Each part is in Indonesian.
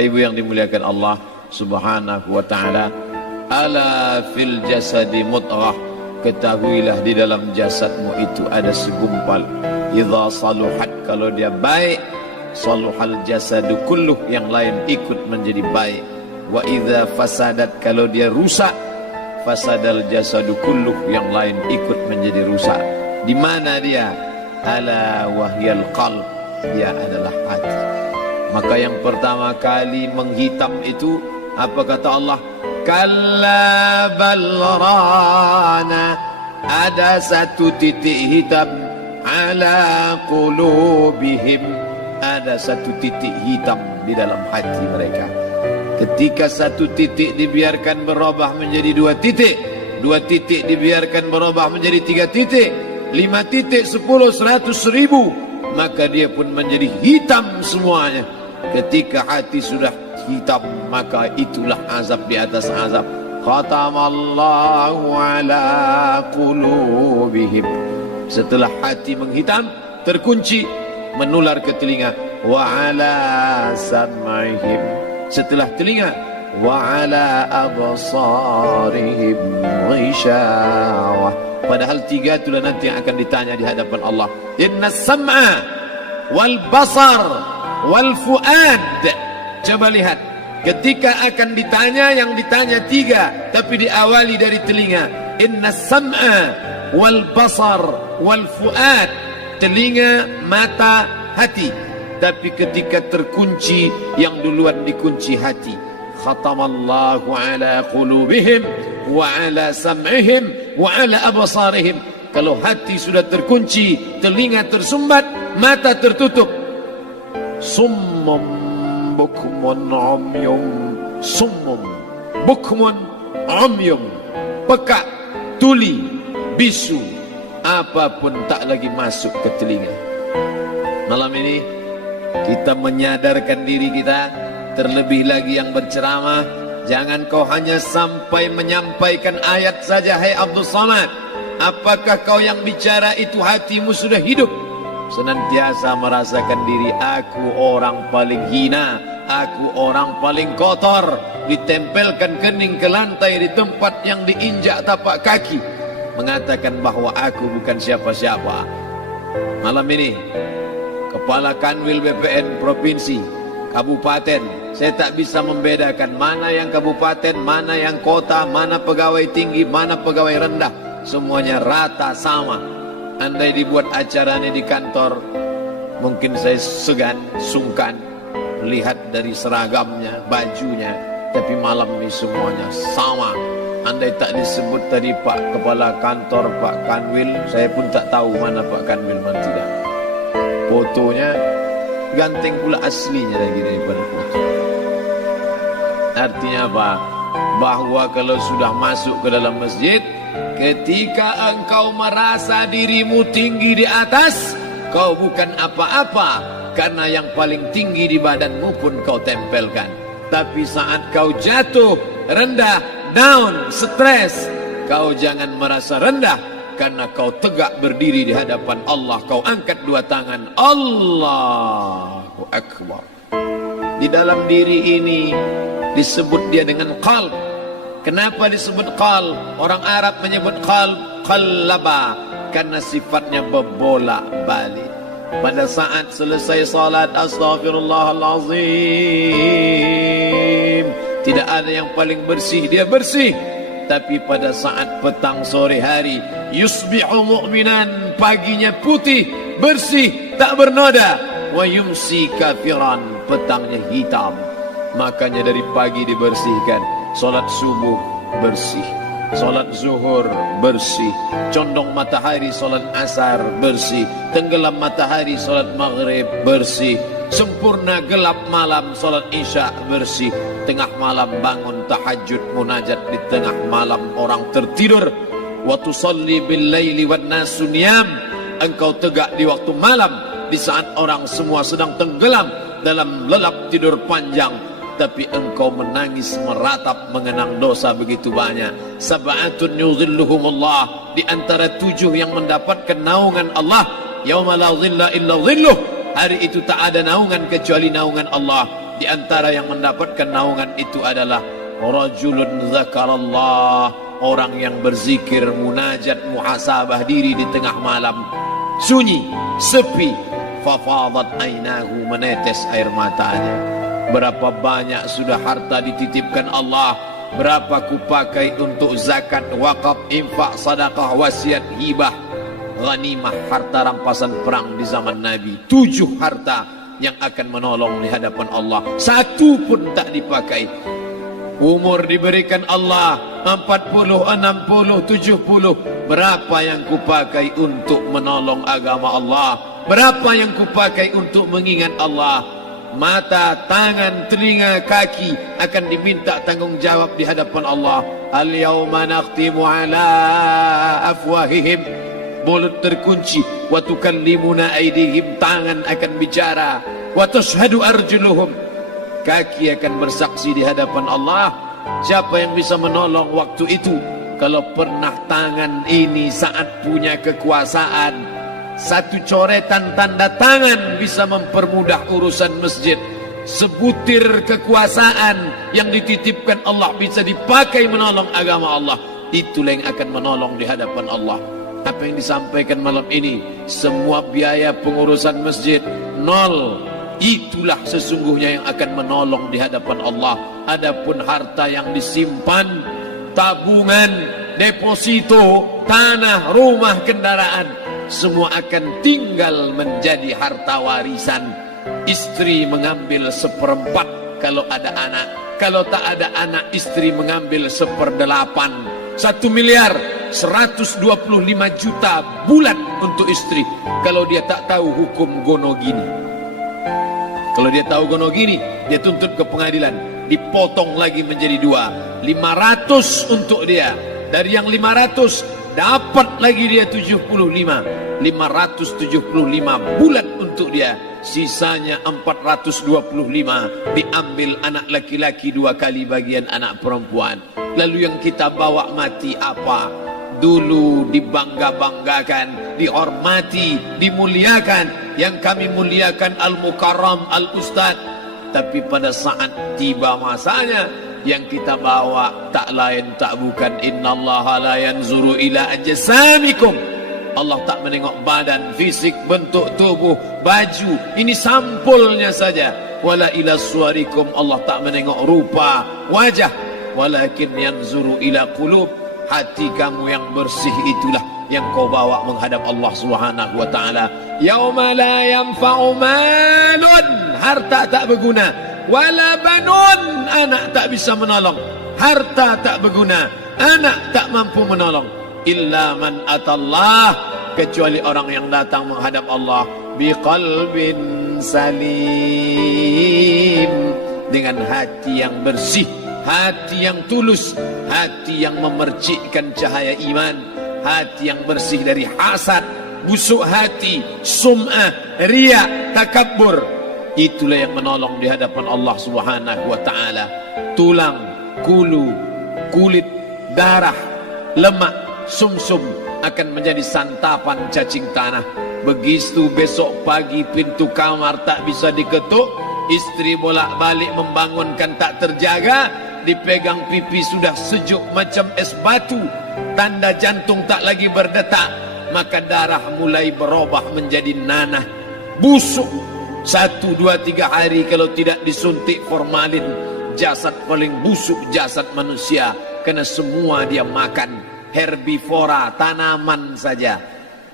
Ibu yang dimuliakan Allah Subhanahu wa ta'ala, ala fil jasadi mudghah, ketahuilah di dalam jasadmu itu ada segumpal. Idza saluhat, kalau dia baik, saluhal jasadu kulluh, yang lain ikut menjadi baik. Wa idza fasadat, kalau dia rusak, fasadal jasadu kulluh, yang lain ikut menjadi rusak. Di mana dia? Ala wahyal qalb, dia adalah hati. Maka yang pertama kali menghitam itu apa kata Allah? Kalla balrana, ada satu titik hitam. Ala qulubihim, ada satu titik hitam di dalam hati mereka. Ketika satu titik dibiarkan berubah menjadi dua titik, dua titik dibiarkan berubah menjadi tiga titik, 5 titik, 10, 100, 1000, maka dia pun menjadi hitam semuanya. Ketika hati sudah hitam, maka itulah azab di atas azab. Khatamallahu ala qulubihim. Setelah hati menghitam, terkunci, menular ke telinga. Wa ala sam'ihim. Setelah telinga, wa ala absarihim ghishawah. Padahal 3 itulah nanti yang akan ditanya di hadapan Allah. Inna sam'a wal basar wal fuad. Coba lihat, ketika akan ditanya, yang ditanya 3, tapi diawali dari telinga. Inna sam'a wal basar wal fuad, telinga, mata, hati. Tapi ketika terkunci, yang duluan dikunci hati. Khatamallahu ala qulubihim wa ala sam'ihim wa ala absarihim. Kalau hati sudah terkunci, telinga tersumbat, mata tertutup. Summum bukmun umyum, summum bukmun umyum, peka, tuli, bisu, apapun tak lagi masuk ke telinga. Malam ini kita menyadarkan diri kita, terlebih lagi yang berceramah, jangan kau hanya sampai menyampaikan ayat saja. Hai Abdul Samad, apakah kau yang bicara itu hatimu sudah hidup? Senantiasa merasakan diri, aku orang paling hina, aku orang paling kotor, ditempelkan kening ke lantai di tempat yang diinjak tapak kaki, mengatakan bahwa aku bukan siapa-siapa. Malam ini Kepala Kanwil BPN Provinsi, Kabupaten, saya tak bisa membedakan mana yang kabupaten, mana yang kota, mana pegawai tinggi, mana pegawai rendah. Semuanya rata sama. Andai dibuat acaranya di kantor, mungkin saya segan, sungkan melihat dari seragamnya, bajunya. Tapi malam ini semuanya sama. Andai tak disebut tadi Pak Kepala Kantor, Pak Kanwil, saya pun tak tahu mana Pak Kanwil, mana tidak. Fotonya ganteng pula aslinya lagi daripada foto. Artinya apa? Bahwa kalau sudah masuk ke dalam masjid, ketika engkau merasa dirimu tinggi di atas, kau bukan apa-apa, karena yang paling tinggi di badanmu pun kau tempelkan. Tapi saat kau jatuh, rendah, down, stres, kau jangan merasa rendah, karena kau tegak berdiri di hadapan Allah. Kau angkat 2 tangan, Allahu Akbar. Di dalam diri ini disebut dia dengan qalb. Kenapa disebut qalb? Orang Arab menyebut qalb qallaba, karena sifatnya berbolak-balik. Pada saat selesai salat, astaghfirullahalazim, tidak ada yang paling bersih, dia bersih. Tapi pada saat petang sore hari, yusbihu mu'minan, paginya putih, bersih, tak bernoda. Wa yumsi kafiran, petangnya hitam. Makanya dari pagi dibersihkan. Solat subuh bersih, solat zuhur bersih, condong matahari solat asar bersih, tenggelam matahari solat maghrib bersih, sempurna gelap malam solat isya bersih, tengah malam bangun tahajud munajat di tengah malam orang tertidur. Wa tusalli bil laili wan nasu niyam, engkau tegak di waktu malam di saat orang semua sedang tenggelam dalam lelap tidur panjang. Tapi engkau menangis meratap mengenang dosa begitu banyak. Sab'atun yudhilluhumullah, di antara 7 yang mendapatkan naungan Allah. Yauma la dhilla illa dhilluh, hari itu tak ada naungan kecuali naungan Allah. Di antara yang mendapatkan naungan itu adalah rajulun zakarallah, orang yang berzikir, munajat, muhasabah diri di tengah malam, sunyi, sepi, fafadat ainahu, menetes air matanya. Berapa banyak sudah harta dititipkan Allah, berapa kupakai untuk zakat, wakaf, infak, sedekah, wasiat, hibah, ghanimah, harta rampasan perang di zaman Nabi. 7 harta yang akan menolong di hadapan Allah, 1 pun tak dipakai. Umur diberikan Allah 40, 60, 70. Berapa yang kupakai untuk menolong agama Allah? Berapa yang kupakai untuk mengingat Allah? Mata, tangan, telinga, kaki akan diminta tanggung jawab di hadapan Allah. Al-yawma nakhtimu ala afwahihim, mulut terkunci, wa tukallimuna aydihim, tangan akan bicara, wa tashhadu arjuluhum, kaki akan bersaksi di hadapan Allah. Siapa yang bisa menolong waktu itu? Kalau pernah tangan ini saat punya kekuasaan, 1 coretan tanda tangan bisa mempermudah urusan masjid. Sebutir kekuasaan yang dititipkan Allah bisa dipakai menolong agama Allah. Itulah yang akan menolong di hadapan Allah. Apa yang disampaikan malam ini, semua biaya pengurusan masjid 0. Itulah sesungguhnya yang akan menolong di hadapan Allah. Adapun harta yang disimpan, tabungan, deposito, tanah, rumah, kendaraan, semua akan tinggal menjadi harta warisan. Istri mengambil 1/4 kalau ada anak. Kalau tak ada anak, istri mengambil 1/8. 1 miliar 125 juta bulan untuk istri. Kalau dia tak tahu hukum gono gini. Kalau dia tahu gono gini, dia tuntut ke pengadilan, dipotong lagi menjadi 2. 500 untuk dia. Dari yang 500 dapat lagi dia 75. 575 bulan untuk dia. Sisanya 425 diambil anak laki-laki 2 kali bagian anak perempuan. Lalu yang kita bawa mati apa? Dulu dibangga-banggakan, dihormati, dimuliakan. Yang kami muliakan Al-Mukarram, Al-Ustadz. Tapi pada saat tiba masanya, yang kita bawa tak lain tak bukan innallaha la yanzuru ila ajsamikum. Allah tak menengok badan, fisik, bentuk tubuh, baju. Ini sampulnya saja. Wala ila suwarikum, Allah tak menengok rupa, wajah. Walakin yanzuru ila qulub, hati kamu yang bersih itulah yang kau bawa menghadap Allah Subhanahu wa taala. Yauma la yanfa'u malun, harta tak berguna, wala banun, anak tak bisa menolong. Harta tak berguna, anak tak mampu menolong. Illa man atallah, kecuali orang yang datang menghadap Allah biqalbin salim, dengan hati yang bersih, hati yang tulus, hati yang memercikkan cahaya iman, hati yang bersih dari hasad, busuk hati, sum'ah, riya, takabbur. Itulah yang menolong di hadapan Allah Subhanahu wa taala. Tulang, kulu, kulit, darah, lemak, sumsum akan menjadi santapan cacing tanah. Begitu besok pagi pintu kamar tak bisa diketuk, istri bolak-balik membangunkan tak terjaga, dipegang pipi sudah sejuk macam es batu, tanda jantung tak lagi berdetak, maka darah mulai berubah menjadi nanah, busuk. 1, 2, 3 hari kalau tidak disuntik formalin, jasad paling busuk jasad manusia, karena semua dia makan herbivora, tanaman saja.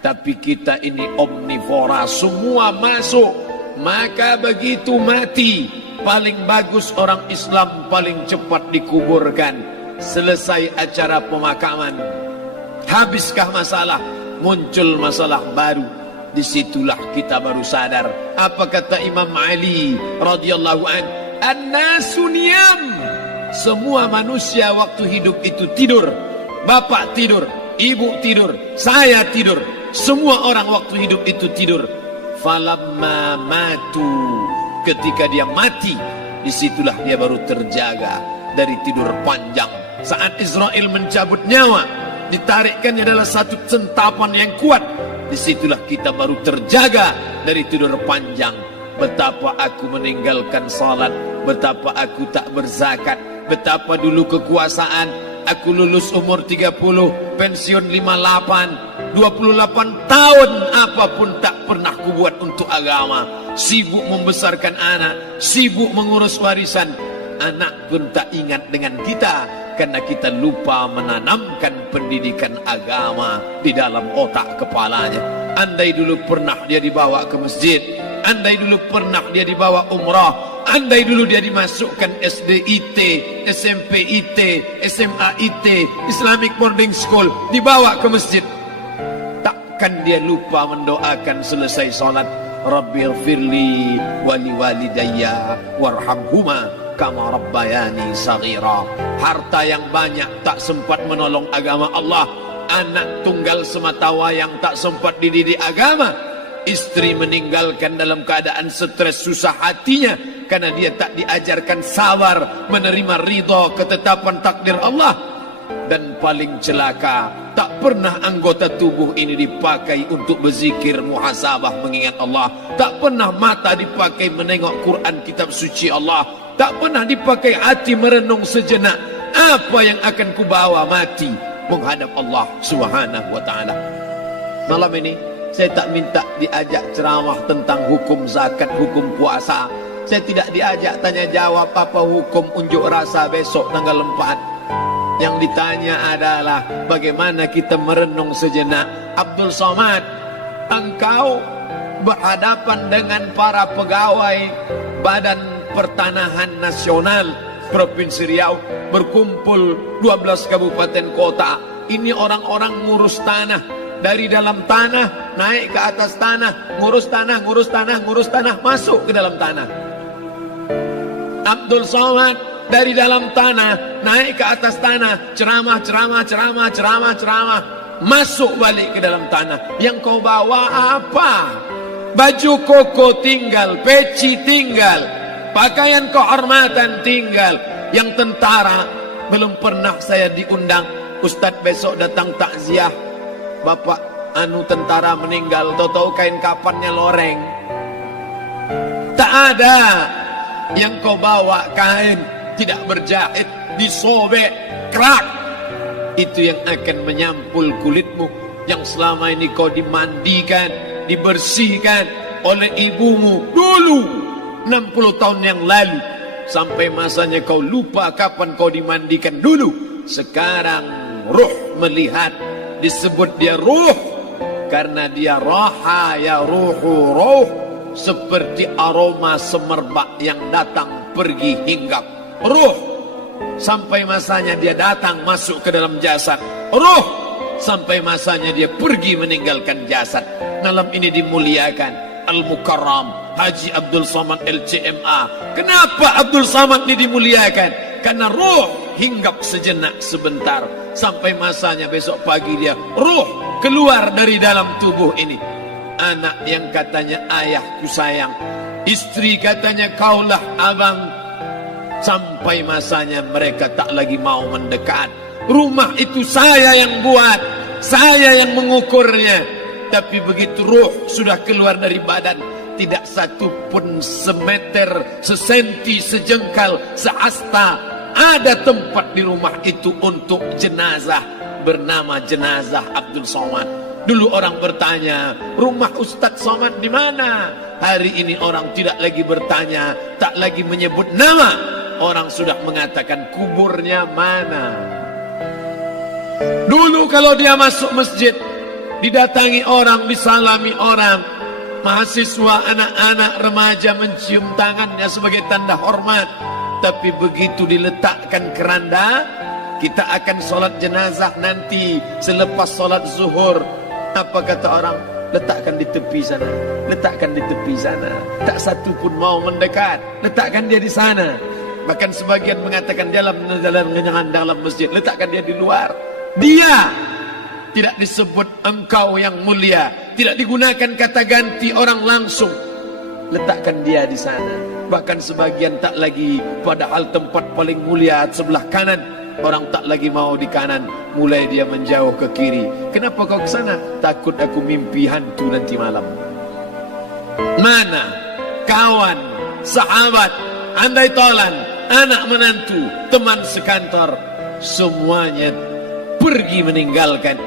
Tapi kita ini omnivora, semua masuk. Maka begitu mati, paling bagus orang Islam paling cepat dikuburkan. Selesai acara pemakaman, habiskah masalah, muncul masalah baru. Disitulah kita baru sadar. Apa kata Imam Ali radhiyallahu an? An-nasu niyam. Semua manusia waktu hidup itu tidur. Bapak tidur, ibu tidur, saya tidur. Semua orang waktu hidup itu tidur. Falamma matu, ketika dia mati, disitulah dia baru terjaga dari tidur panjang. Saat Israel mencabut nyawa, ditarikkannya adalah satu centapan yang kuat. Disitulah kita baru terjaga dari tidur panjang. Betapa aku meninggalkan salat, betapa aku tak berzakat, betapa dulu kekuasaan, aku lulus umur 30, pensiun 58, 28 tahun apapun tak pernah kubuat untuk agama. Sibuk membesarkan anak, sibuk mengurus warisan. Anak pun tak ingat dengan kita karena kita lupa menanamkan pendidikan agama di dalam otak kepalanya. Andai dulu pernah dia dibawa ke masjid, andai dulu pernah dia dibawa umrah, andai dulu dia dimasukkan SD IT, SMP IT, SMA IT, Islamic Boarding School, dibawa ke masjid, takkan dia lupa mendoakan selesai salat, Rabbighfirli wali walidayya warhamhuma kama rabbayani saghira. Harta yang banyak tak sempat menolong agama Allah. Anak tunggal semata wayang tak sempat dididik agama. Istri meninggalkan dalam keadaan stres susah hatinya karena dia tak diajarkan sabar menerima ridha ketetapan takdir Allah. Dan paling celaka, tak pernah anggota tubuh ini dipakai untuk berzikir, muhasabah, mengingat Allah. Tak pernah mata dipakai menengok Quran, kitab suci Allah. Tak pernah dipakai hati merenung sejenak apa yang akan kubawa mati menghadap Allah Subhanahu wa ta'ala. Malam ini saya tak minta diajak ceramah tentang hukum zakat, hukum puasa. Saya tidak diajak tanya jawab apa hukum unjuk rasa besok tanggal 4. Yang ditanya adalah bagaimana kita merenung sejenak. Abdul Somad, engkau berhadapan dengan para pegawai Badan Pertanahan Nasional Provinsi Riau, berkumpul 12 kabupaten kota. Ini orang-orang ngurus tanah, dari dalam tanah naik ke atas tanah, ngurus tanah, ngurus tanah, ngurus tanah, masuk ke dalam tanah. Abdul Somad dari dalam tanah naik ke atas tanah, ceramah, masuk balik ke dalam tanah. Yang kau bawa apa? Baju koko tinggal, peci tinggal, pakaian kehormatan tinggal. Yang tentara belum pernah saya diundang. Ustadz besok datang takziah, bapak tentara meninggal, tahu-tahu kain kafannya loreng. Tak ada. Yang kau bawa kain tidak berjahit, disobek, kerak. Itu yang akan menyampul kulitmu, yang selama ini kau dimandikan, dibersihkan oleh ibumu dulu 60 tahun yang lalu. Sampai masanya kau lupa kapan kau dimandikan dulu. Sekarang ruh melihat, disebut dia ruh karena dia roha ya ruhu ruh, seperti aroma semerbak yang datang pergi hinggap. Ruh sampai masanya dia datang masuk ke dalam jasad. Ruh sampai masanya dia pergi meninggalkan jasad. Malam ini dimuliakan Al-Mukarram Haji Abdul Somad LCMA. Kenapa Abdul Somad ini dimuliakan? Karena ruh hinggap sejenak sebentar, sampai masanya besok pagi dia ruh keluar dari dalam tubuh ini. Anak yang katanya ayahku sayang, istri katanya kaulah abang, sampai masanya mereka tak lagi mau mendekat. Rumah itu saya yang buat, saya yang mengukurnya. Tapi begitu ruh sudah keluar dari badan, tidak satu pun semeter, sesenti, sejengkal, seasta ada tempat di rumah itu untuk jenazah bernama jenazah Abdul Somad. Dulu orang bertanya, rumah Ustadz Somad di mana? Hari ini orang tidak lagi bertanya, tak lagi menyebut nama. Orang sudah mengatakan kuburnya mana. Dulu kalau dia masuk masjid, didatangi orang, disalami orang, mahasiswa, anak-anak, remaja mencium tangannya sebagai tanda hormat. Tapi begitu diletakkan keranda, kita akan sholat jenazah nanti selepas sholat zuhur. Apa kata orang? Letakkan di tepi sana, letakkan di tepi sana. Tak satu pun mau mendekat, letakkan dia di sana. Bahkan sebagian mengatakan dalam masjid, letakkan dia di luar. Dia tidak disebut engkau yang mulia, tidak digunakan kata ganti orang langsung. Letakkan dia di sana. Bahkan sebagian tak lagi, padahal tempat paling mulia sebelah kanan, orang tak lagi mau di kanan, mulai dia menjauh ke kiri. Kenapa kau ke sana? Takut aku mimpi hantu nanti malam. Mana kawan, sahabat andai tolan, anak menantu, teman sekantor, semuanya pergi meninggalkan.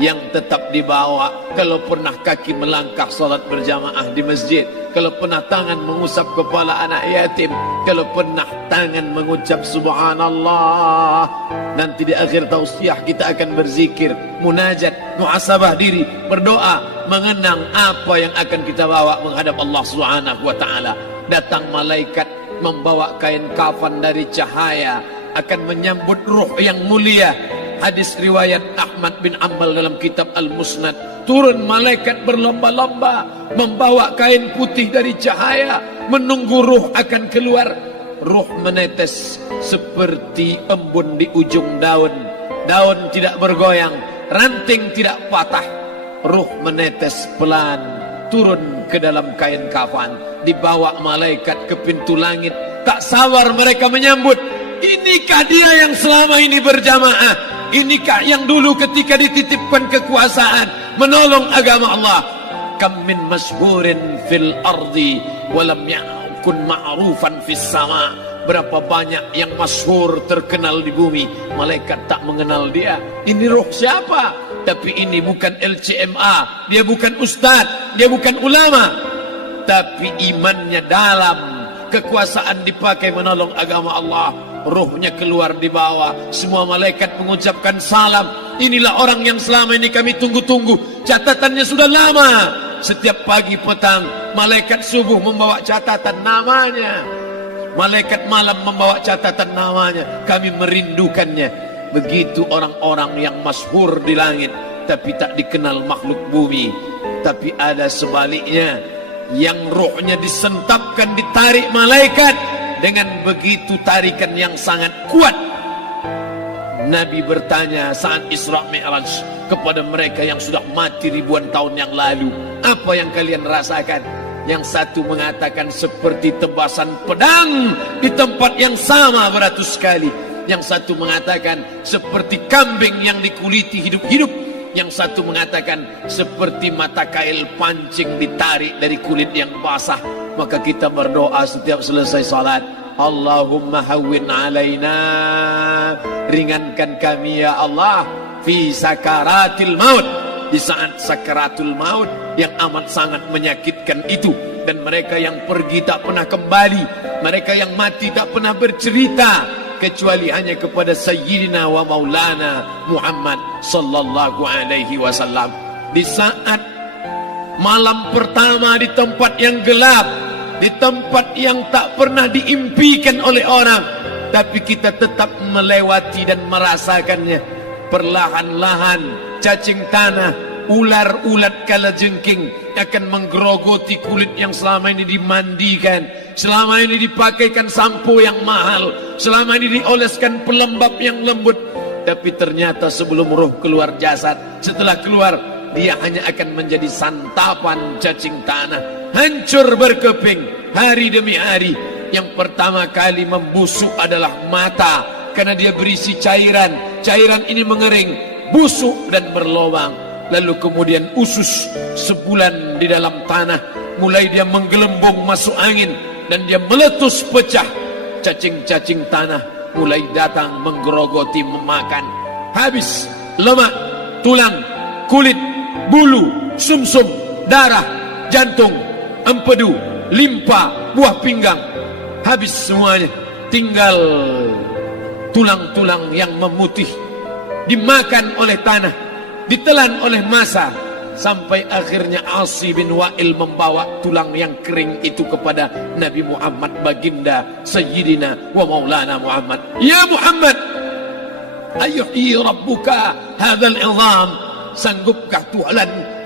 Yang tetap dibawa, kalau pernah kaki melangkah salat berjamaah di masjid, kalau pernah tangan mengusap kepala anak yatim, kalau pernah tangan mengucap subhanallah. Nanti di akhir tausiah kita akan berzikir, munajat, muhasabah diri, berdoa, mengenang apa yang akan kita bawa menghadap Allah Subhanahu wa taala. Datang malaikat membawa kain kafan dari cahaya, akan menyambut ruh yang mulia. Hadis riwayat Ahmad bin Ambal dalam kitab Al-Musnad, turun malaikat berlomba-lomba membawa kain putih dari cahaya, menunggu ruh akan keluar. Ruh menetes seperti embun di ujung daun. Daun tidak bergoyang, ranting tidak patah. Ruh menetes pelan turun ke dalam kain kafan, dibawa malaikat ke pintu langit. Tak sabar mereka menyambut. Inikah dia yang selama ini berjamaah? Inikah yang dulu ketika dititipkan kekuasaan menolong agama Allah? Kam min masyhurin fil ardi walam yakun ma'rufan fis sama. Berapa banyak yang masyhur terkenal di bumi, malaikat tak mengenal dia. Ini roh siapa? Tapi ini bukan LCMA, dia bukan ustaz, dia bukan ulama, tapi imannya dalam. Kekuasaan dipakai menolong agama Allah. Ruhnya keluar di bawah, semua malaikat mengucapkan salam. Inilah orang yang selama ini kami tunggu-tunggu. Catatannya sudah lama. Setiap pagi petang malaikat subuh membawa catatan namanya, malaikat malam membawa catatan namanya. Kami merindukannya. Begitu orang-orang yang masyhur di langit tapi tak dikenal makhluk bumi. Tapi ada sebaliknya, yang rohnya disentapkan, ditarik malaikat dengan begitu tarikan yang sangat kuat. Nabi bertanya saat Isra Mi'raj kepada mereka yang sudah mati ribuan tahun yang lalu, apa yang kalian rasakan? Yang satu mengatakan seperti tebasan pedang di tempat yang sama beratus kali. Yang satu mengatakan seperti kambing yang dikuliti hidup-hidup. Yang satu mengatakan seperti mata kail pancing ditarik dari kulit yang basah. Maka kita berdoa setiap selesai salat, Allahumma hawwin alaina, ringankan kami ya Allah, fi sakaratil maut, di saat sakaratul maut yang amat sangat menyakitkan itu. Dan mereka yang pergi tak pernah kembali, mereka yang mati tak pernah bercerita kecuali hanya kepada Sayyidina wa Maulana Muhammad sallallahu alaihi wasallam. Di saat malam pertama di tempat yang gelap, di tempat yang tak pernah diimpikan oleh orang, tapi kita tetap melewati dan merasakannya. Perlahan-lahan cacing tanah, ular-ulat kalajengking akan menggerogoti kulit yang selama ini dimandikan, selama ini dipakaikan sampo yang mahal, selama ini dioleskan pelembab yang lembut. Tapi ternyata sebelum roh keluar jasad, setelah keluar dia hanya akan menjadi santapan cacing tanah, hancur berkeping hari demi hari. Yang pertama kali membusuk adalah mata, karena dia berisi cairan. Cairan ini mengering, busuk dan berlubang. Lalu kemudian usus sebulan di dalam tanah, mulai dia menggelembung masuk angin dan dia meletus pecah. Cacing-cacing tanah mulai datang menggerogoti, memakan. Habis lemak, tulang, kulit, bulu, sumsum, darah, jantung, empedu, limpa, buah pinggang. Habis semuanya, tinggal tulang-tulang yang memutih, dimakan oleh tanah, ditelan oleh massa, sampai akhirnya Asi bin Wa'il membawa tulang yang kering itu kepada Nabi Muhammad, baginda Sayyidina wa Maulana Muhammad. Ya Muhammad, ayuhyi rabbuka hadzal izam, sanggupkah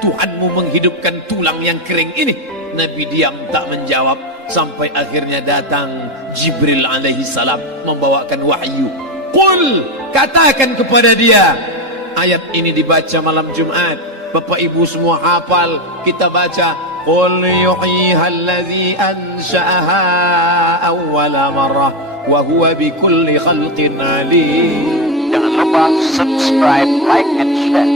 Tuhanmu menghidupkan tulang yang kering ini? Nabi diam tak menjawab, sampai akhirnya datang Jibril alaihi salam membawakan wahyu. Qul, katakan kepada dia. Ayat ini dibaca malam Jumat. Bapak Ibu semua hafal, kita baca. Qul yuhyiha alladhi ansha'aha awwala marrah wa huwa bikulli khalqin alim. Jangan lupa subscribe, like, and share.